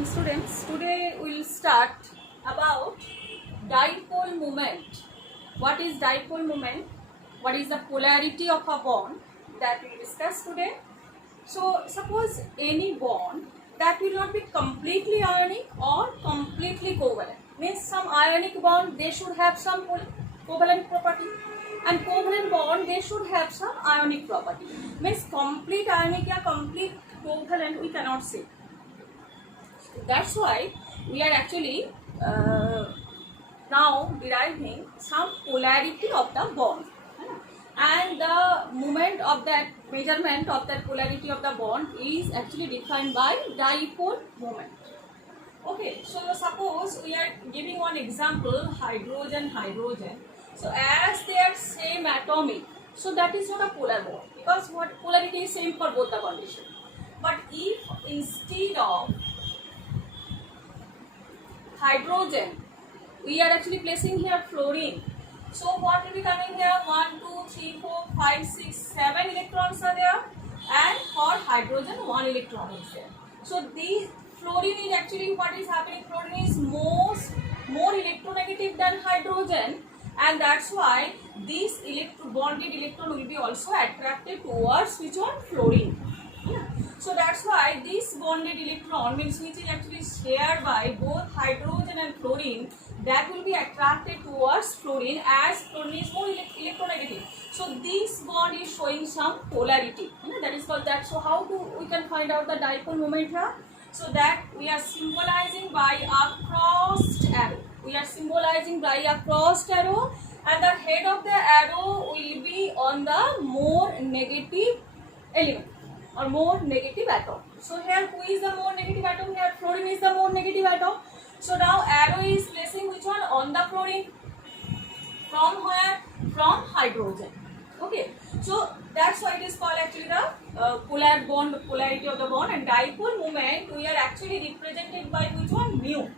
morning students. Today we will start about dipole moment. What is dipole moment? What is the polarity of a bond that we will discuss today. So suppose any bond that will not be completely ionic or completely covalent. Means some ionic bond they should have some covalent property, and covalent bond they should have some ionic property. Means complete ionic or complete covalent we cannot say. That's why we are actually now deriving some polarity of the bond, and the moment of that measurement of that polarity of the bond is actually defined by dipole moment. Okay, so suppose we are giving one example, hydrogen. So as they are same atomic, so that is not a polar bond because what polarity is same for both the condition. But if instead of hydrogen we are actually placing here fluorine, so what will be coming here? 1 2 3 4 5 6 7 electrons are there, and for hydrogen 1 electron is there. So the fluorine is actually, what is happening, fluorine is more electronegative than hydrogen, and that's why this bonded electron will be also attracted towards which one? Fluorine. So that's why this bonded electron, means which is actually shared by both hydrogen and fluorine, that will be attracted towards fluorine as fluorine is more electronegative. So this bond is showing some polarity. That is called that. So how we can find out the dipole moment here? So that we are symbolizing by a crossed arrow. We are symbolizing by a crossed arrow, and the head of the arrow will be on the more negative element or more negative atom. So here who is the more negative atom? Here fluorine is the more negative atom. So now arrow is placing which one? On the fluorine. From where? From hydrogen. Okay. So that's why it is called actually the polar bond, polarity of the bond. And dipole moment we are actually represented by which one? Mu.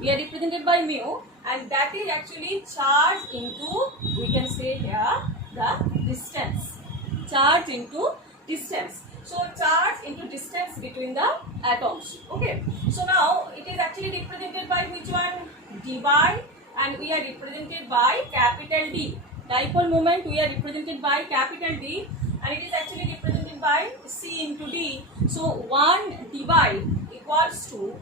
We are represented by mu, and that is actually charge into, we can say here, the distance. Charge into distance. So charge into distance between the atoms. Okay. So now it is actually represented by which one? Dy, and we are represented by capital D. Dipole moment we are represented by capital D, and it is actually represented by C into D. So 1 dy equals to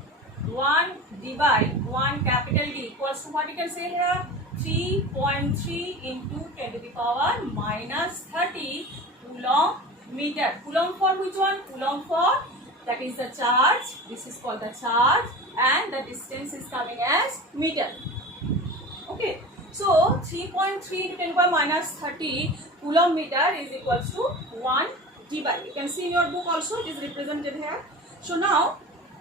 1 dy, 1 capital D equals to what you can say here? 3.3 into 10 to the power minus 30 coulomb meter. Coulomb for which one? Coulomb for, that is the charge. This is called the charge, and the distance is coming as meter. Okay. So 3.3 into 10 to the power minus 30 coulomb meter is equals to 1 dy. You can see in your book also it is represented here. So now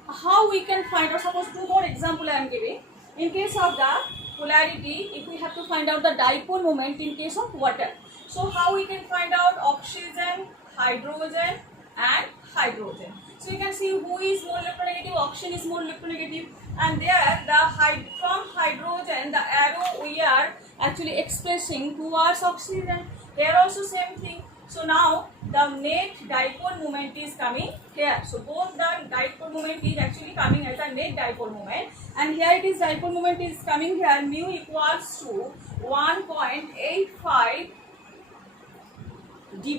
how we can find out? Suppose two more example I am giving. In case of the polarity, if we have to find out the dipole moment in case of water, so how we can find out oxygen, hydrogen and hydrogen? So you can see who is more electronegative. Oxygen is more electronegative, and there from hydrogen the arrow we are actually expressing towards oxygen. Here also same thing. So now the net dipole moment is coming here. So both the dipole moment is actually coming as a net dipole moment, and here it is dipole moment is coming here. Mu equals to 1.85 dy.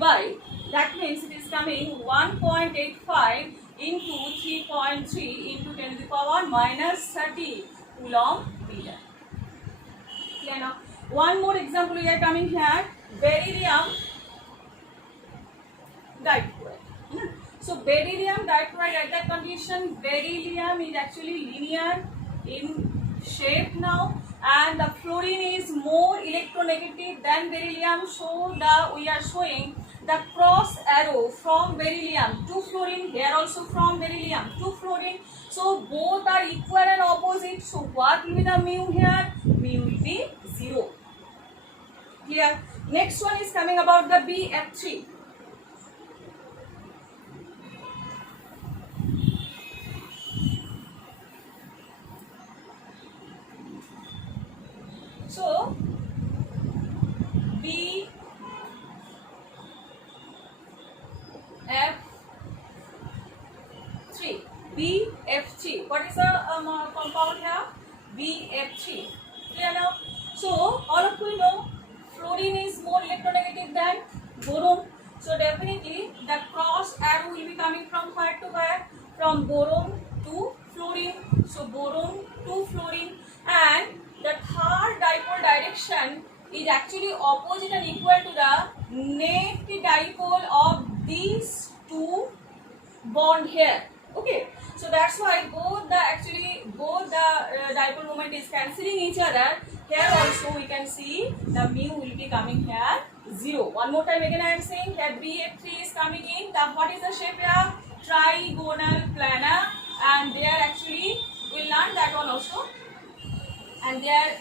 That means it is coming 1.85 into 3.3 into 10 to the power minus 30 coulomb meter. Clear now? One more example we are coming here. Beryllium dichloride. So beryllium dichloride, at that condition beryllium is actually linear in shape now, and the fluorine is more electronegative than beryllium. So we are showing the cross arrow from beryllium to fluorine, here also from beryllium to fluorine. So both are equal and opposite. So what will be the mu here? Mu will be 0. Clear? Next one is coming about the BF3. So BF3, B BF3. What is the compound here? BF3. Clear now? So all of you know fluorine is more electronegative than boron. So definitely the cross arrow will be coming from where to where? From boron to fluorine. So boron to fluorine, and the third dipole direction is actually opposite and equal to the net dipole of these two bond here. Okay, so that's why both the dipole moment is cancelling each other. Here also we can see the mu will be coming here 0. One more time again I am saying here BF3 is coming in. The what is the shape here? Trigonal planar, and there actually we'll learn that one also. And their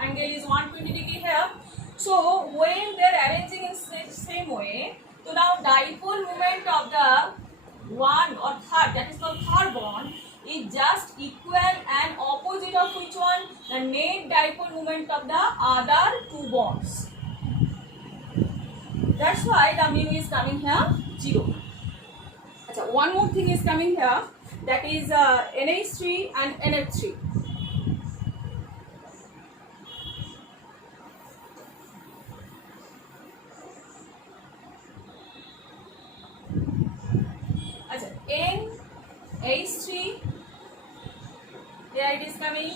angle is 120 degree here. So when they are arranging in same way, so now dipole moment of the one or third, that is called third bond, is just equal and opposite of which one? The net dipole moment of the other two bonds. That's why the mu is coming here 0. Achha, one more thing is coming here, that is NH3 and NF3. NH3, there it is coming,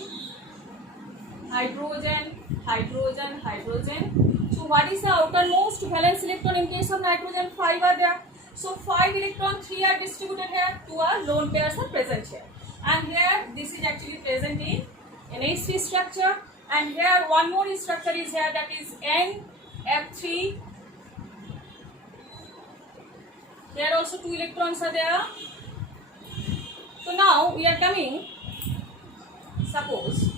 hydrogen, hydrogen, hydrogen. So what is the outermost valence electron in case of nitrogen? 5 are there. So 5 electrons, 3 are distributed here, 2 are lone pairs are present here. And here this is actually present in NH3 structure, and here one more structure is here, that is NF3. Here also 2 electrons are there. So now we are coming, suppose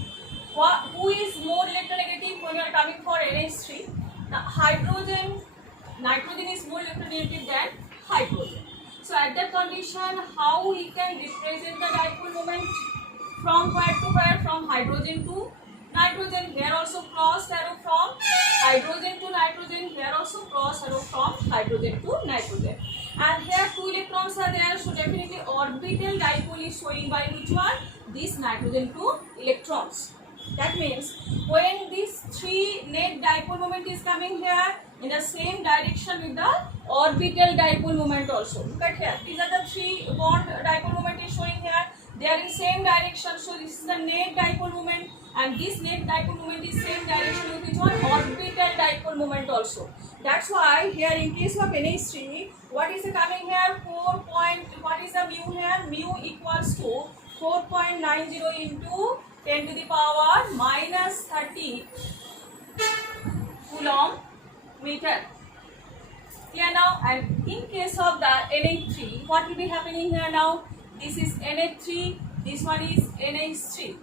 who is more electronegative when you are coming for NH3? Now nitrogen is more electronegative than hydrogen. So at that condition, how we can represent the dipole moment from where to where? From hydrogen to nitrogen. Here also cross arrow from hydrogen to nitrogen. Here also cross arrow from hydrogen to nitrogen. And here 2 electrons are there, so definitely orbital dipole is showing by which one? This nitrogen 2 electrons. That means when this 3 net dipole moment is coming here, in the same direction with the orbital dipole moment also. Look at here, these are the 3 bond dipole moment is showing here. They are in same direction, so this is the net dipole moment, and this net dipole moment is same direction with which one? Orbital dipole moment also. That's why here in case of NH3, what is the coming here? What is the mu here? Mu equals to 4.90 into 10 to the power minus 30 coulomb meter. Clear now? And in case of the NH3, what will be happening here now? This is NH3, this one is NH3.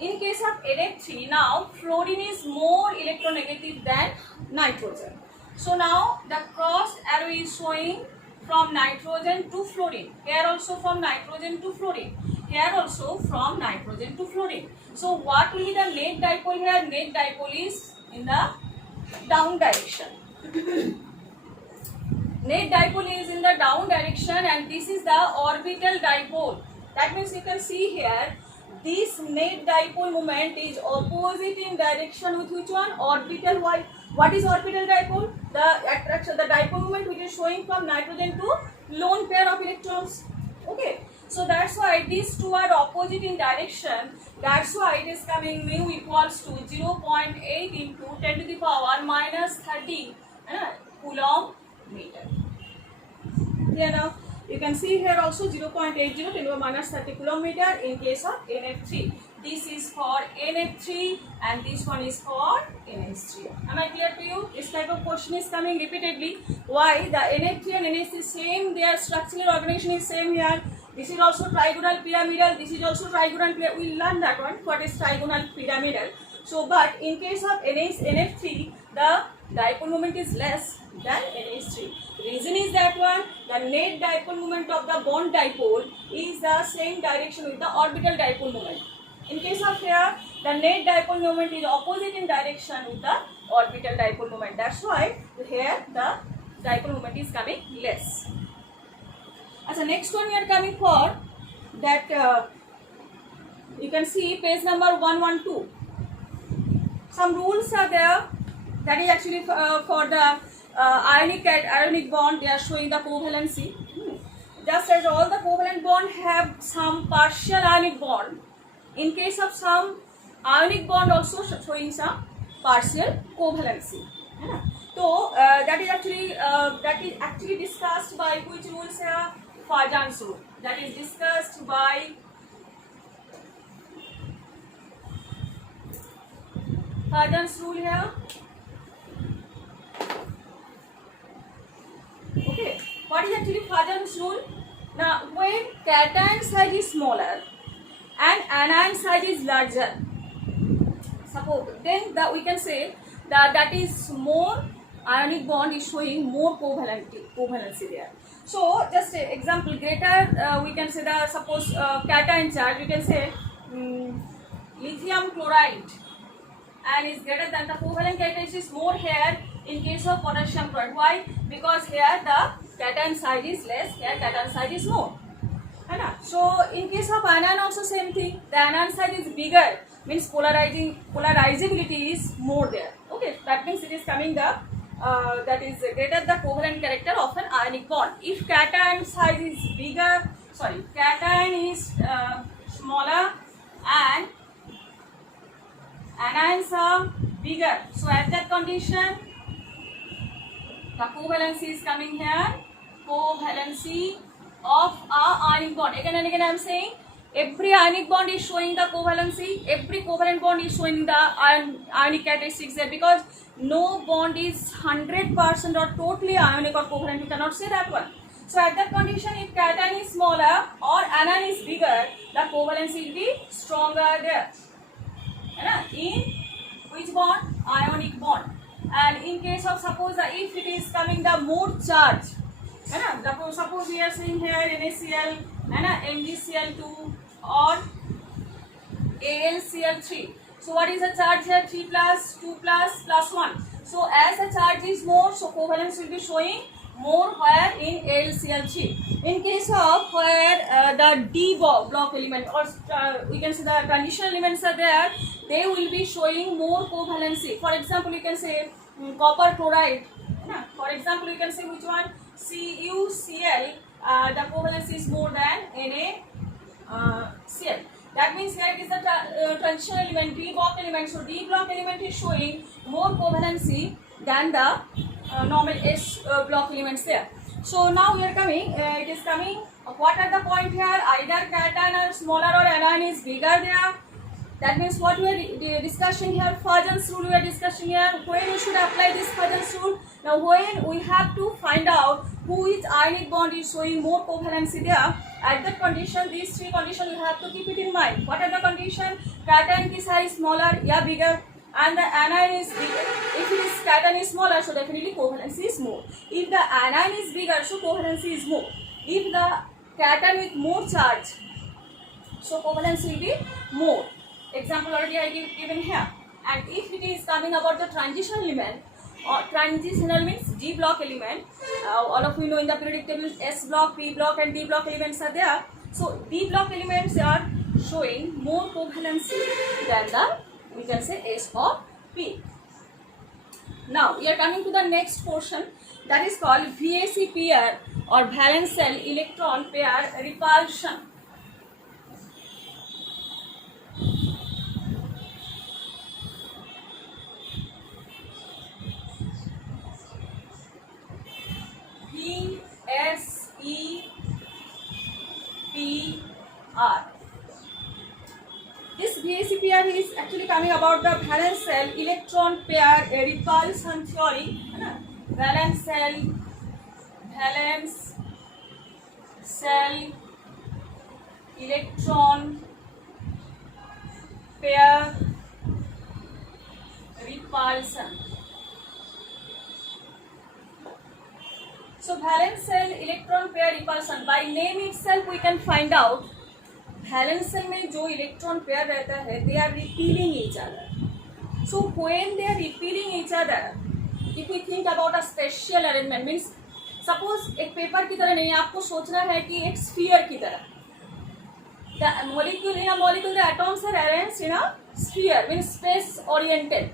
In case of NH3, now fluorine is more electronegative than nitrogen. So now the crossed arrow is showing from nitrogen to fluorine. Here also from nitrogen to fluorine. Here also from nitrogen to fluorine. So what will be the net dipole here? Net dipole is in the down direction. Net dipole is in the down direction, and this is the orbital dipole. That means you can see here, this net dipole moment is opposite in direction with which one? Orbital. Why? What is orbital dipole? The attraction, the dipole moment which is showing from nitrogen to lone pair of electrons. Okay. So that's why these two are opposite in direction. That's why it is coming mu equals to 0.8 into 10 to the power minus 30 coulomb meter. Here now you can see here also 0.80 10 to the minus 30 coulomb meter in case of NF3. This is for NF3 and this one is for NH3. Am I clear to you? This type of question is coming repeatedly. Why? The NF3 and NH3 same, their structural organization is same here. This is also trigonal pyramidal. This is also trigonal pyramidal. We will learn that one. What is trigonal pyramidal? So, but in case of NF3, the dipole moment is less than NH3. Reason is that one, the net dipole moment of the bond dipole is the same direction with the orbital dipole moment. In case of here, the net dipole moment is opposite in direction with the orbital dipole moment. That's why here the dipole moment is coming less. As the next one we are coming for that you can see page number 112. Some rules are there. That is actually for the ionic bond. They are showing the covalency. Just as all the covalent bond have some partial ionic bond, in case of some ionic bond also showing some partial covalency. So that is actually discussed by which rules here? Fajan's rule. That is discussed by Fajan's rule here. Okay, what is actually Fajan's rule? Now, when cation size is smaller and anion size is larger, suppose then we can say that is more ionic bond is showing more covalency there. So just an example, greater we can say the suppose cation charge, we can say lithium chloride and is greater than the covalent characteristic is more here in case of potassium chloride. Why? Because here the cation size is less, here cation size is more. So in case of anion also same thing, the anion size is bigger, means polarizability is more there. Okay, that means it is coming the that is greater the covalent character of an ionic bond. If cation size is bigger, cation is smaller and anions are bigger, so at that condition the covalency is coming here, covalency of a ionic bond. Again and again I am saying, every ionic bond is showing the covalency, every covalent bond is showing the ionic characteristics there, because no bond is 100% or totally ionic or covalent, you cannot say that one. So at that condition, if cation is smaller or anion is bigger, the covalency will be stronger there. In which bond? Ionic bond. And in case of suppose if it is coming the more charge, suppose we are saying here NaCl, MgCl2 or AlCl3. So what is the charge here? 3 plus 2 plus plus 1. So as the charge is more, so covalence will be showing more where in AlCl3. In case of where the D block element or we can say the transitional elements are there, they will be showing more covalency. For example, you can say copper chloride. For example, you can say which one? CuCl. The covalency is more than NaCl. That means here it is the transitional element, D block element. So D block element is showing more covalency than the normal S block elements there. So now we are coming, it is coming, what are the point here? Either cation or smaller or anion is bigger there. That means what we are discussing here, Fajan's rule we are discussing here. When we should apply this Fajan's rule? Now when we have to find out which ionic bond is showing more covalency there, at that condition, these three conditions you have to keep it in mind. What are the conditions? Cation ki size smaller, yeah, bigger, and the anion is bigger. If it is cation is smaller, so definitely covalency is more. If the anion is bigger, so covalency is more. If the cation with more charge, so covalency will be more. Example already I given here. And if it is coming about the transitional element, or transitional means D block element, all of you know in the periodic table S block, P block and D block elements are there. So D block elements are showing more covalency than the, we can say, S or P. Now we are coming to the next portion, that is called VAC pair or valence shell electron pair repulsion. VACPR. This VACPR is actually coming about the valence shell electron pair repulsion theory. Valence shell electron pair repulsion. So valence shell electron pair repulsion, by name itself we can find out valence shell में जो electron pair रहता है, they are repelling each other. So when they are repelling each other, if we think about a spatial arrangement, means suppose एक paper की तरह नहीं, आपको सोचना है कि एक स्फीयर की तरह, The molecule, in a molecule the atoms are arranged in a sphere, means space oriented.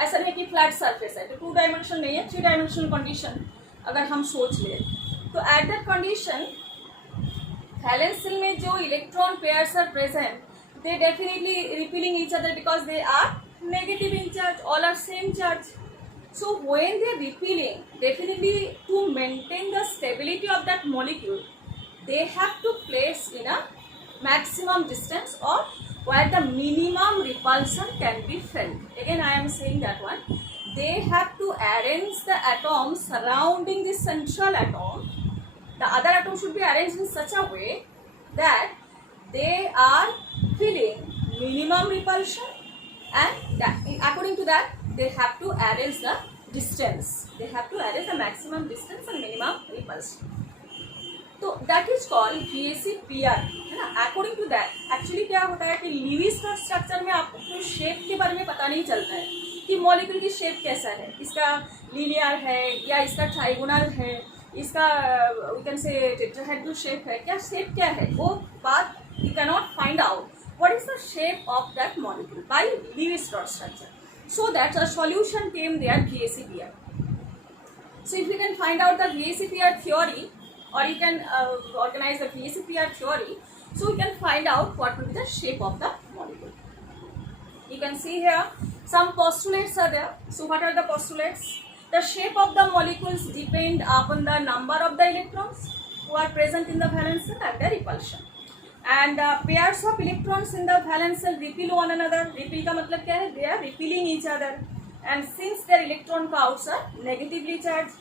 ऐसा नहीं कि फ्लैट सरफेस है, तो 2 डायमेंशनल नहीं है, 3 डायमेंशनल कंडीशन अगर हम सोच ले तो at that condition valence shell में जो electron pairs are present, they definitely repelling each other because they are negative in charge, all are same charge. So when they are repelling, definitely to maintain the stability of that molecule, they have to place in a maximum distance or where the minimum repulsion can be felt. Again I am saying that one, they have to arrange the atoms surrounding the central atom. The other atom should be arranged in such a way that they are feeling minimum repulsion, and that, according to that they have to arrange the distance, they have to arrange the maximum distance and minimum repulsion. तो that is called VAC-PR, है ना. According to that actually क्या होता है कि Lewis का structure में आपको शेप के बारे में पता नहीं चलता है कि मॉलिक्यूल की शेप कैसा है, इसका लीनियर है या इसका ट्राइगोनल है, इसका we can say tetrahedral shape है, क्या शेप क्या है, वो बात you cannot find out what is the shape of that molecule by Lewis dot structure. So that a solution came there, VAC-PR. So if you can find out the VAC-PR theory, or you can organize the VAC-PR theory, so you can find out what will be the shape of the molecule. You can see here some postulates are there. So what are the postulates? The shape of the molecules depend upon the number of the electrons who are present in the valence shell and their repulsion. And pairs of electrons in the valence shell repel one another. Repel का मतलब क्या है? They are repelling each other, and since their electron counts are negatively charged,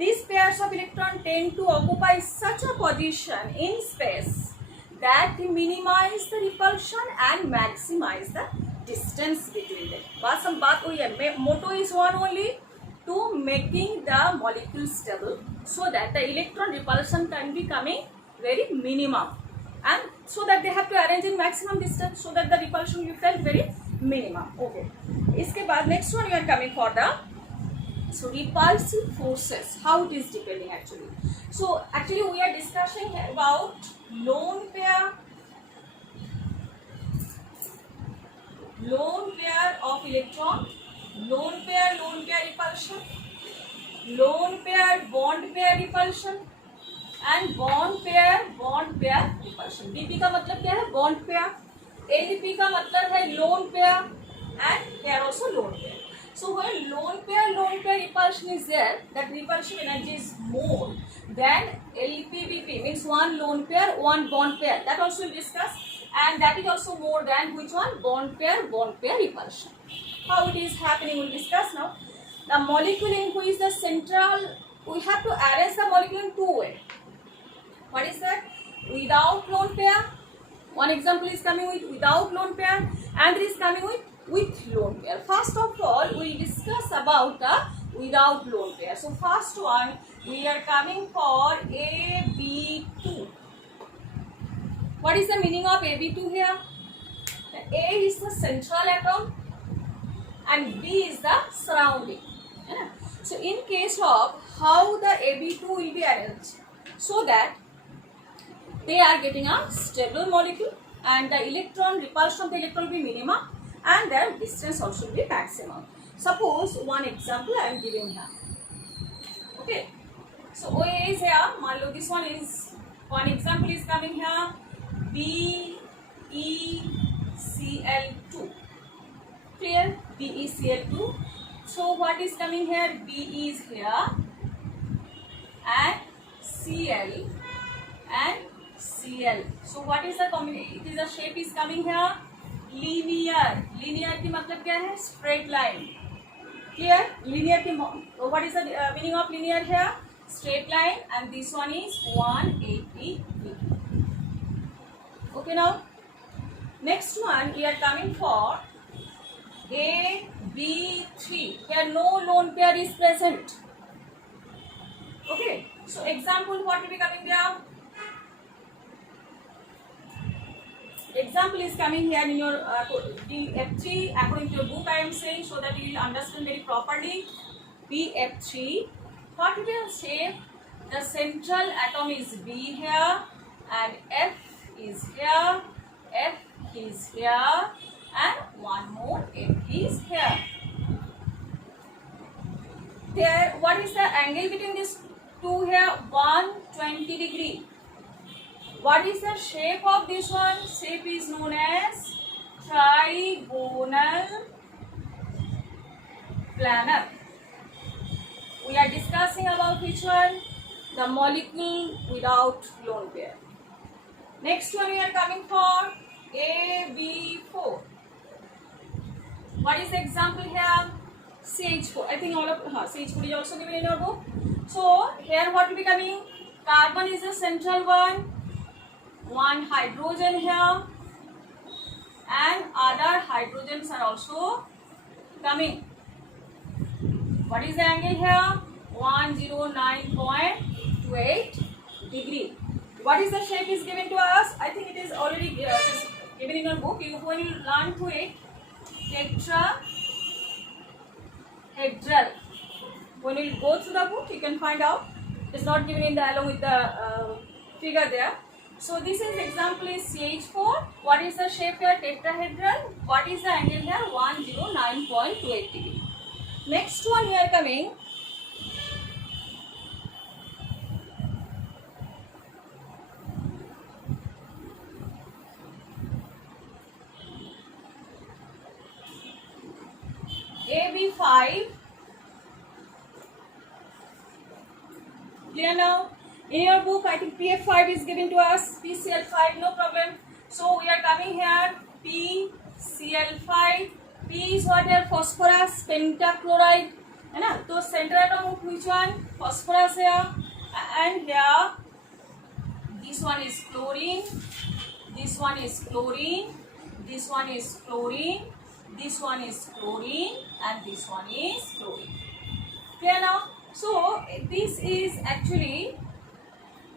these pairs of electrons tend to occupy such a position in space that minimize the repulsion and maximize the distance between them. बात वही है. Motto is one only, to making the molecule stable so that the electron repulsion can be coming very minimum. And so that they have to arrange in maximum distance so that the repulsion you felt very minimum. Okay. इसके बाद next one you are coming for the repulsive forces, how it is depending actually. So actually we are discussing about lone pair of electron, lone pair repulsion, lone pair bond pair repulsion, and bond pair repulsion. DP का मतलब क्या है? Bond pair. LP का मतलब है lone pair, and here also lone pair. So when lone pair repulsion is there, that repulsion energy is more than LPBP, means one lone pair, one bond pair. That also we'll discuss, and that is also more than which one? Bond pair repulsion. How it is happening we'll discuss now. The molecule in which the central, we have to arrange the molecule in two ways. What is that? Without lone pair. One example is coming with without lone pair, and it is coming with lone pair. First of all, we discuss about the without lone pair. So first one, we are coming for AB2. What is the meaning of AB2 here? The A is the central atom and B is the surrounding. Yeah. So in case of how the AB2 will be arranged, so that they are getting a stable molecule and the electron repulsion of the electron will be minimum and their distance also will be maximum. Suppose one example I am giving here. Okay. So OA is here. मान लो this one is, one example is coming here, BeCl2. Clear? BeCl2. So what is coming here? Be is here and Cl and Cl. So what is the combination? It is a shape is coming here linear. Linear की मतलब क्या है? Straight line. Clear? Linear की what is the meaning of linear here? Straight line, and this one is 180 degree. Okay, now next one we are coming for AB3, where no lone pair is present. Okay, so example what will be coming there? Example is coming here in your BF3 according to your book I am saying, so that you will understand very properly. BF3, what we will say, the central atom is B here and F is here, F is here, and one more F is here. There, what is the angle between these two here? 120 degree. What is the shape of this one? Shape is known as trigonal planar. We are discussing about which one? The molecule without lone pair. Next one we are coming for AB4. What is the example here? CH4. I think all of CH4 is also given in your book. So here what will be coming? Carbon is the central one. One hydrogen here, and other hydrogens are also coming. What is the angle here? 109.28 degree. What is the shape is given to us? I think it is already given in your book. You when you learn to it, tetrahedral. When you go through the book, you can find out. It's not given in the along with the figure there. So this is example is CH4. What is the shape here? Tetrahedral. What is the angle here? 109.28 degree. Next one we are coming. AB5. Clear now? In your book, I think PF5 is given to us, PCl5, no problem. So we are coming here, PCl5. P is what here? Phosphorus, pentachloride. So center atom of which one? Phosphorus here. And here, this one is chlorine, this one is chlorine, this one is chlorine, this one is chlorine, and this one is chlorine. Clear now? So this is actually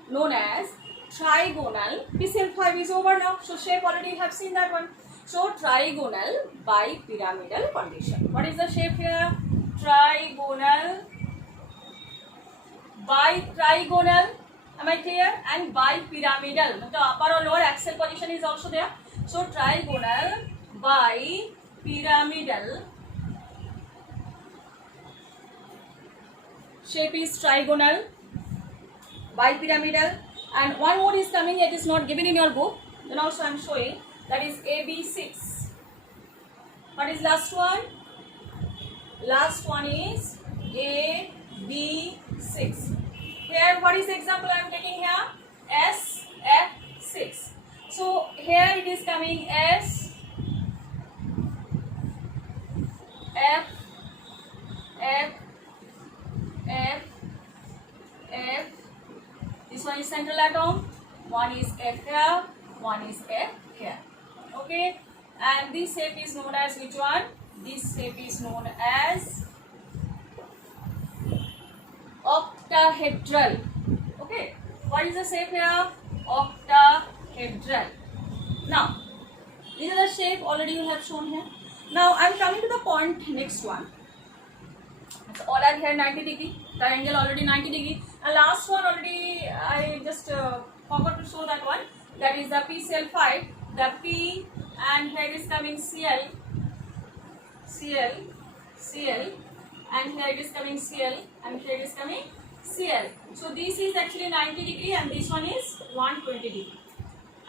known as trigonal. PCl5 is over now. So shape already have seen that one. So trigonal bipyramidal condition. What is the shape here? Trigonal. Trigonal. Am I clear? And bipyramidal. The upper or lower axial position is also there. So trigonal bipyramidal. Shape is trigonal, bipyramidal, and one more is coming. It is not given in your book. Then also I am showing, that is AB6. What is last one? Last one is AB6. Here what is the example I am taking here? SF6. So here it is coming S F F F F. This one is central atom. One is F here. One is F here. Okay. And this shape is known as which one? This shape is known as octahedral. Okay. What is the shape here? Octahedral. Now, this is the shape already you have shown here. Now I am coming to the point next one. So all are here 90 degree. The angle already 90 degree. And last one already I just forgot to show that one. That is the PCl5. The P and here is coming Cl, and here it is coming Cl, and here it is coming Cl. So this is actually 90 degree and this one is 120 degree.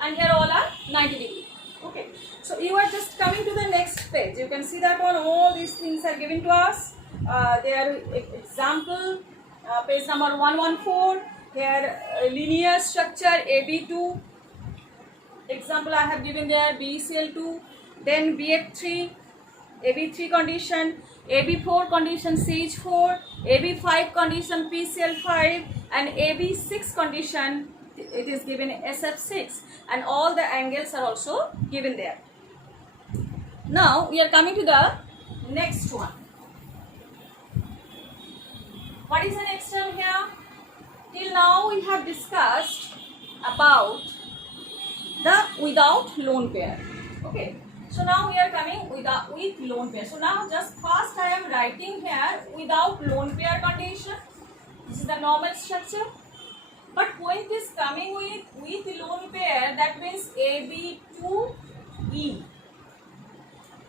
And here all are 90 degree. Okay. So you are just coming to the next page. You can see that one. All these things are given to us. They are example, page number 114. Here linear structure AB2. Example I have given there, BeCl2. Then BF3, AB3 condition, AB4 condition CH4, AB5 condition PCl5, and AB6 condition it is given SF6, and all the angles are also given there. Now we are coming to the next one. What is the next term here? Till now we have discussed about the without lone pair. Okay. So now we are coming with lone pair. So now just first I am writing here without lone pair condition. This is the normal structure. But point is coming with lone pair, that means AB to E.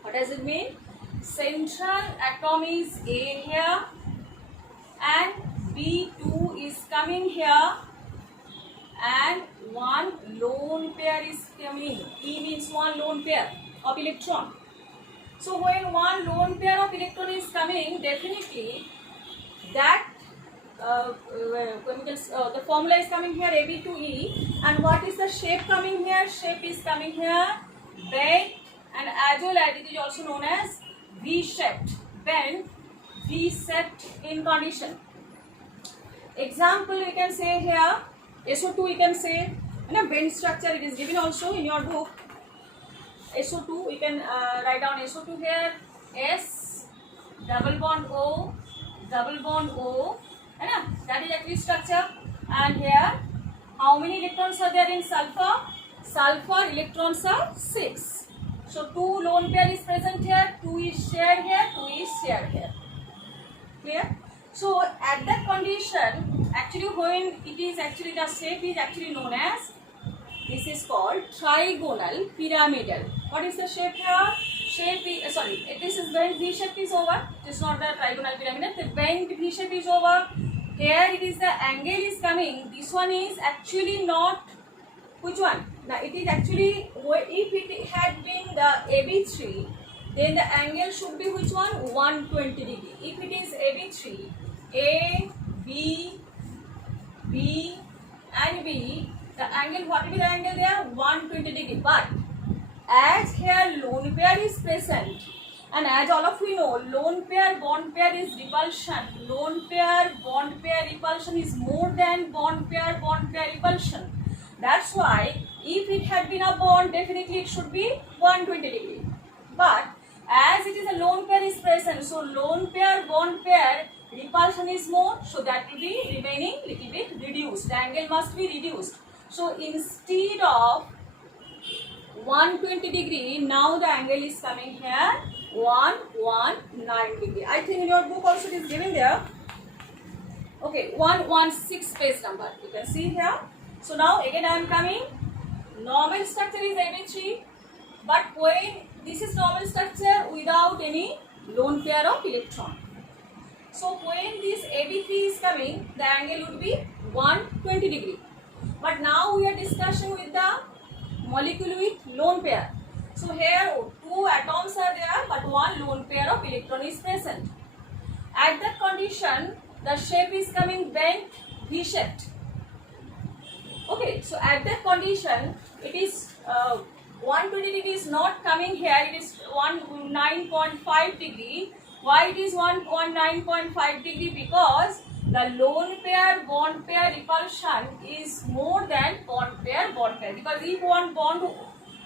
What does it mean? Central atom is A here and B2 is coming here and one lone pair is coming. E means one lone pair of electron. So when one lone pair of electron is coming, definitely that the formula is coming here AB to E, and what is the shape coming here? Shape is coming here bent, and as well as it is also known as V-shaped, bent, V-shaped in condition. Example we can say here, SO2 we can say, in a bent structure it is given also in your book. SO2 we can write down SO2 here, S, double bond O, that is actually structure. And here, how many electrons are there in sulfur? Sulfur electrons are 6. So 2 lone pair is present here, 2 is shared here, 2 is shared here. Clear? So at that condition, actually when it is actually the shape is actually known as, this is called trigonal pyramidal. What is the shape here? Shape is, this is bent V shape is over. It is not the trigonal pyramidal. The bent V shape is over. Here it is the angle is coming. This one is actually not, which one? Now it is actually, if it had been the AB3, then the angle should be which one? 120 degree. If it is AB3, A, B, B and B, the angle, what will be the angle there? 120 degree. But as here lone pair is present, and as all of you know, lone pair bond pair is repulsion. Lone pair bond pair repulsion is more than bond pair repulsion. That's why if it had been a bond, definitely it should be 120 degree. But as it is a lone pair is present, so lone pair bond pair repulsion is more, so that will be remaining little bit reduced. The angle must be reduced. So instead of 120 degree, now the angle is coming here 119 degree. I think in your book also it is given there. Okay, 116 page number. You can see here. So now again I am coming. Normal structure is AB3, but when this is normal structure without any lone pair of electron. So when this AB3 is coming, the angle would be 120 degree. But now we are discussing with the molecule with lone pair. So here 2 atoms are there, but 1 lone pair of electron is present. At that condition, the shape is coming bent V-shaped. Okay, so at that condition, it is 120 degree is not coming here, it is 19.5 degree. Why it is 19.5 degree? Because the lone pair bond pair repulsion is more than bond pair. Because if one bond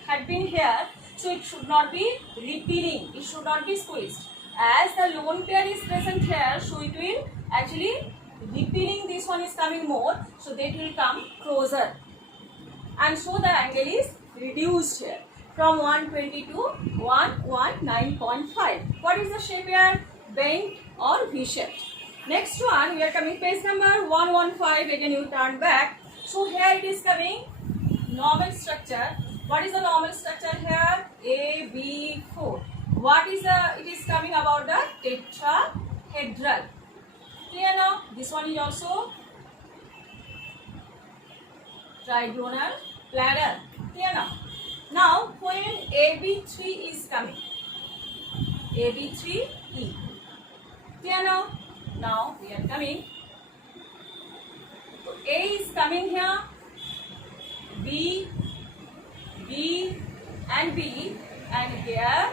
had been here, so it should not be repelling, it should not be squeezed. As the lone pair is present here, so it will actually repelling, this one is coming more, so that will come closer. And so the angle is reduced here from 120 to 119.5. What is the shape here? Bent or V-shaped. Next one, we are coming page number 115. Again you turn back. So here it is coming normal structure. What is the normal structure here? AB4. What is the, it is coming about the tetrahedral. Clear now? This one is also trigonal planar. Clear now? Now when AB3 is coming, AB3E. Clear now? Now we are coming. So A is coming here, B, B and B, and here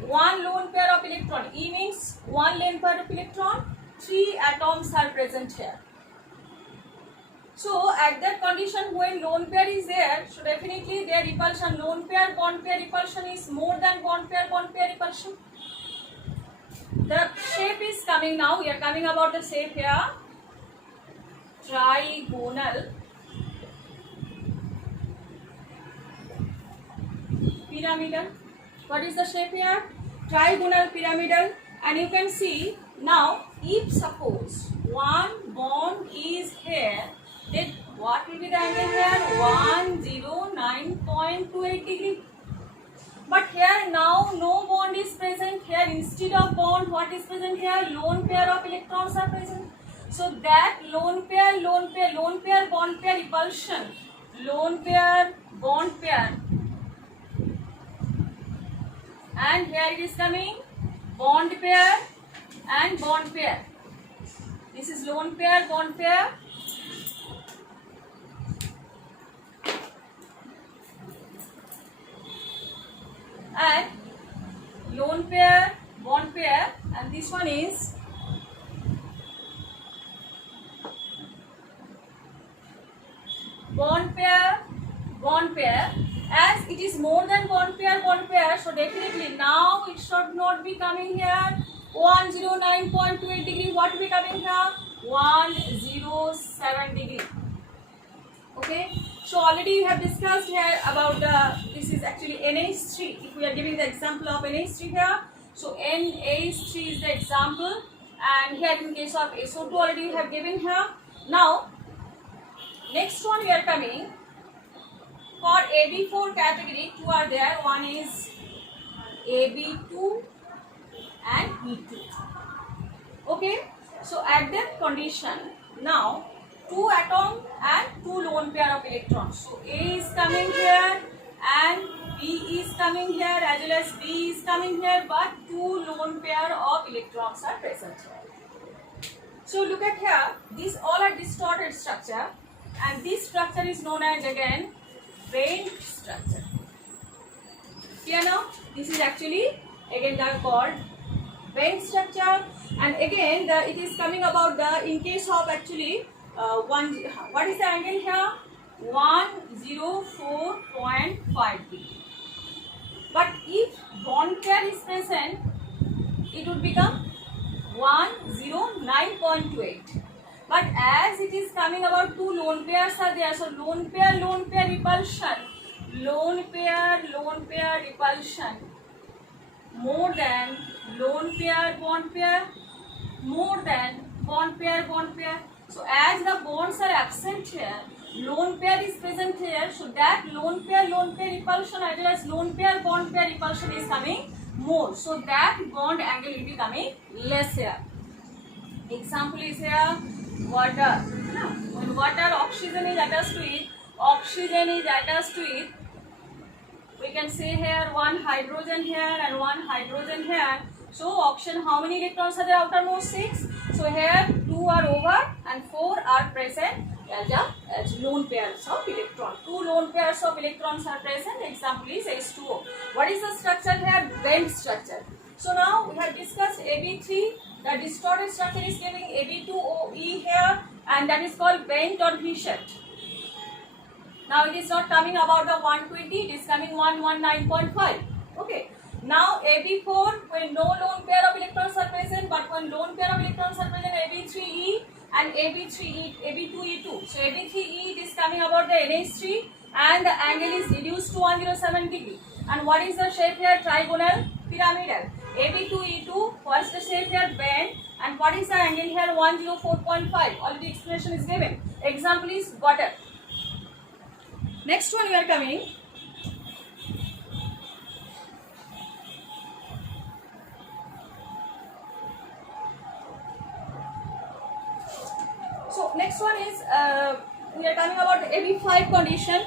1 lone pair of electron. E means 1 lone pair of electron. 3 atoms are present here. So at that condition, when lone pair is there, so definitely their repulsion, lone pair bond pair repulsion is more than bond pair repulsion. The shape is coming now. We are coming about the shape here. Trigonal pyramidal. What is the shape here? Trigonal pyramidal. And you can see now, if suppose one bond is here, then What will be the angle here? 109.28 degree. But here now no bond is present. Here instead of bond, what is present here? Lone pair of electrons are present. So that lone pair, bond pair repulsion, lone pair, bond pair, and here it is coming bond pair and bond pair. This is lone pair, bond pair. And lone pair, bond pair, and this one is bond pair, as it is more than bond pair, so definitely now it should not be coming here 109.28 degree. What will be coming here? 107 degree. Okay, so already we have discussed here about this is actually NH3. If we are giving the example of NH3 here, so NH3 is the example, and here in case of SO2 already we have given here. Now next one we are coming for AB4 category. Two are there. One is AB2 and E2. Okay, so at that condition now two atom and two lone pair of electrons. So A is coming here and B is coming here as well as B is coming here, but two lone pair of electrons are present here. So look at here, these all are distorted structure, and this structure is known as again bent structure. Here now, this is actually again they are called bent structure, and again it is coming about the in case of actually what is the angle here? 104.5 degree. But if bond pair is present, it would become 109.28. But as it is coming about two lone pairs are there, so lone pair repulsion, lone pair repulsion more than lone pair, bond pair, more than bond pair. So as the bonds are absent here, lone pair is present here, so that lone pair repulsion as well as lone pair, bond pair repulsion is coming more. So that bond angle will be coming less here. Example is here water. When water, oxygen is attached to it, we can say here one hydrogen here and one hydrogen here. So oxygen, how many electrons are there outermost? 6. So here 2 are over and 4 are present as lone pairs of electrons. 2 lone pairs of electrons are present. Example is H2O. What is the structure here? Bent structure. So now we have discussed AB3. The distorted structure is giving AB2OE here, and that is called bent or V-shaped. Now it is not coming about the 120, it is coming 119.5. Okay. Now AB4, when no lone pair of electrons are present, but when lone pair of electrons are present, AB3E and AB2E2. So AB3E it is coming about the NH3, and the angle is reduced to 107 degree. And what is the shape here? Trigonal, pyramidal. AB2E2, what is the shape here? Bent. And what is the angle here? 104.5. Already explanation is given. Example is water. Next one we are coming. So next one is we are talking about the AB5 condition.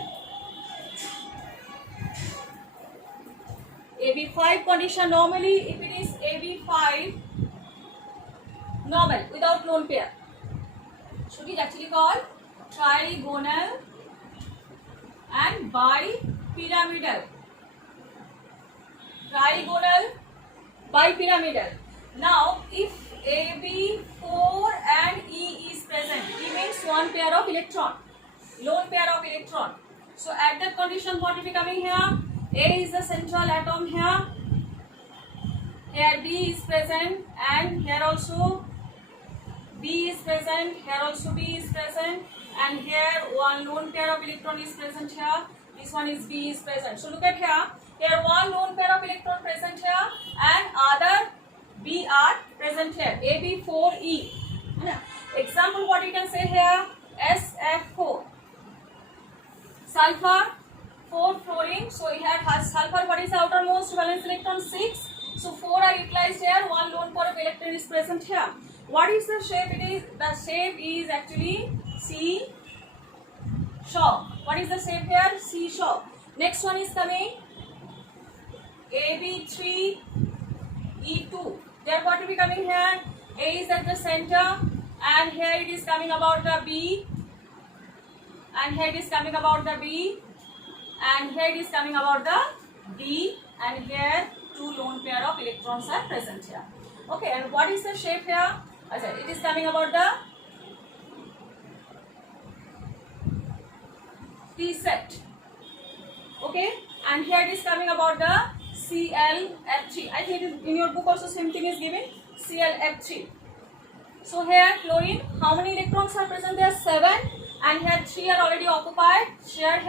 AB5 condition, normally if it is AB5 normal without lone pair, so it is actually called trigonal and bipyramidal. Trigonal, bipyramidal. Now if AB4 and E is present, E means one pair of electron, lone pair of electron. So at that condition, what will be coming here? A is the central atom here. Here B is present, and here also B is present. Here also B is present, and here one lone pair of electron is present here. This one is B is present. So look at here. Here one lone pair of electron present here, and other B are present here. AB4E. Example, what you can say here? SF4. sulfur, 4 fluorine. So here has sulfur. What is the outermost valence electron? 6. So 4 are utilized here. 1 lone pair of electron is present here. What is the shape? It is the shape is actually C shape. What is the shape here? C shape. Next one is coming AB3 E2. There what will be coming here? A is at the center, and here it is coming about the B, and here it is coming about the B, and here it is coming about the D, and here 2 lone pair of electrons are present here. Okay, and what is the shape here? It is coming about the T set. Okay, and here it is coming about the ClF3. I think it is in your book also same thing is given, ClF3. So here fluorine, how many electrons are present there? 7, and here 3 are already occupied. Here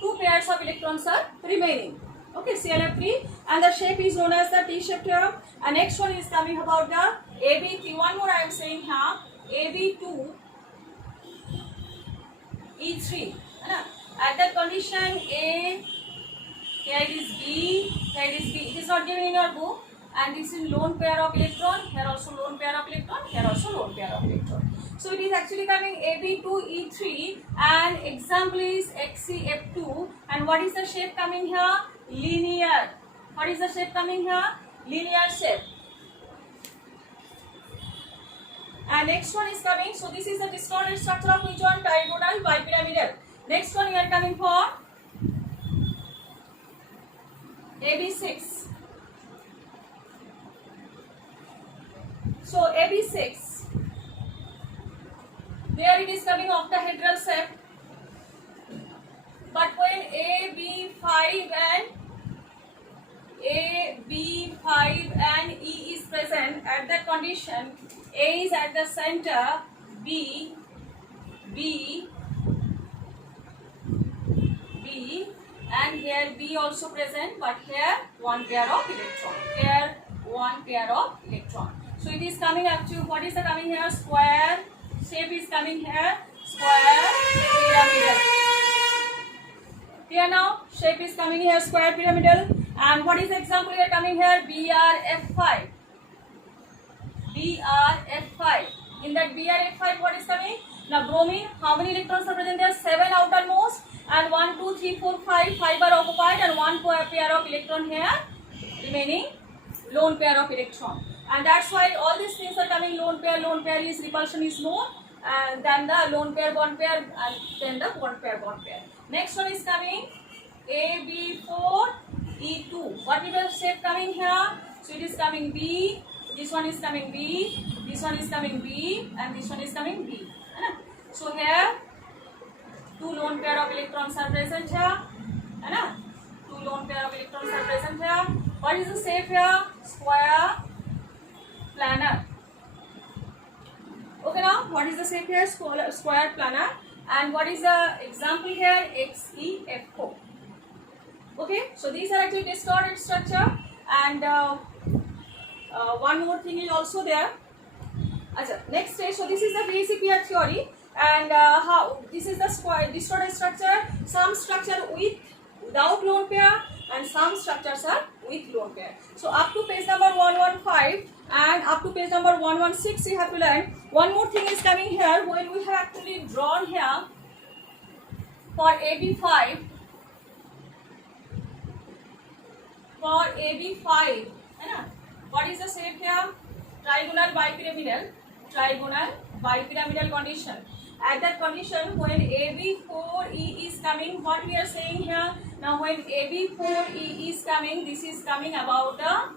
2 pairs of electrons are remaining. Okay, ClF3, and the shape is known as the T-shaped here. And next one is coming about the AB3. One more I am saying here, AB2 E3. At that condition A, here it is B, here it is B. It is not given in your book. And this is lone pair of electron, here also lone pair of electron, here also lone pair of electron. So it is actually coming AB2E3, and example is XCF2. And what is the shape coming here? Linear. What is the shape coming here? Linear shape. And next one is coming, so this is the distorted structure of which one? Trigonal bipyramidal. Next one we are coming for AB6. So AB6, there it is coming octahedral shape, but when AB5 and E is present, at that condition A is at the center, B, and here B also present, but here 1 pair of electron. Here 1 pair of electron. So it is coming up to, what is the coming here? Square. Shape is coming here, square pyramidal. Here now, shape is coming here, square pyramidal. And what is the example here coming here? BRF5. BRF5. In that BRF5, what is coming? Now bromine, how many electrons are present there? 7 outermost, and 1, 2, 3, 4, 5. 5 are occupied, and 1 pair of electron here, remaining lone pair of electron. And that's why all these things are coming lone pair is repulsion is more, and then the lone pair, bond pair, and then the bond pair. Next one is coming AB4 E2. What is the shape coming here? So it is coming B, this one is coming B, this one is coming B, and this one is coming B. So here 2 lone pair of electrons are present here. 2 lone pair of electrons are present here. What is the shape here? Square planar. Okay, now what is the shape here? Square planar. And what is the example here? XEF4. Okay, so these are actually distorted structure. And one more thing is also there. Next stage. So this is the VCPR theory, and how this is the square distorted structure. Some structure without lone pair, and some structures are with lone pair. So up to page number 115 and up to page number 116 you have to learn. One more thing is coming here, when we have actually drawn here for AB5. For AB5, what is the shape here? Trigonal bipyramidal condition. At that condition, when AB4E is coming, what we are saying here? Now when AB4E is coming, this is coming about the,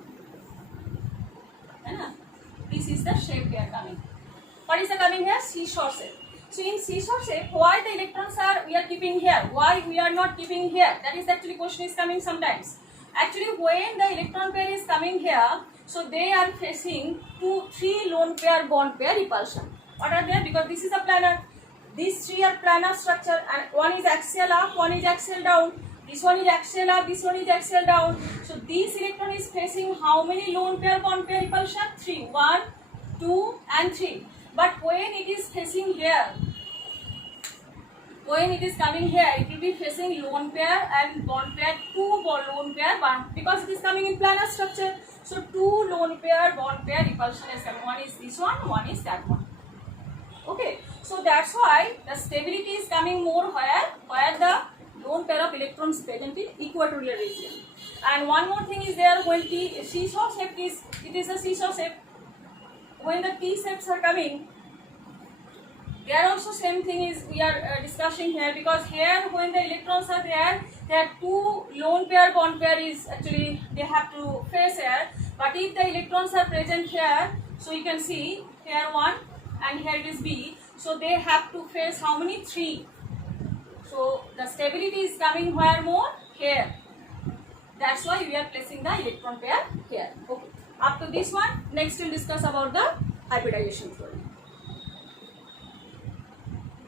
this is the shape here coming. What is the coming here? Seesaw shape. So in seesaw shape, why the electrons are we are keeping here? Why we are not keeping here? That is actually question is coming sometimes. Actually, when the electron pair is coming here, so they are facing 2-3 lone pair bond pair repulsion. What are they? Because this is a planar. These 3 are planar structure, and one is axial up, one is axial down. This one is axial up, this one is axial down. So this electron is facing how many lone pair bond pair repulsion? 3. 1, 2, and 3. But when it is facing here, when it is coming here, it will be facing lone pair and bond pair, two lone pair, one, because it is coming in planar structure. So two lone pair, bond pair repulsion is coming. One is this one is that one. Okay, so that's why the stability is coming more where the lone pair of electrons present in equatorial region. And one more thing is there, when seesaw shape is, it is a seesaw shape. When the T shapes are coming, there also same thing is we are discussing here, because here when the electrons are there are two lone pair bond pair is actually they have to face here. But if the electrons are present here, so you can see here one and here it is B, so they have to face how many? 3. So the stability is coming where more? Here. That's why we are placing the electron pair here. Okay. Up to this one, next we'll discuss about the hybridization theory.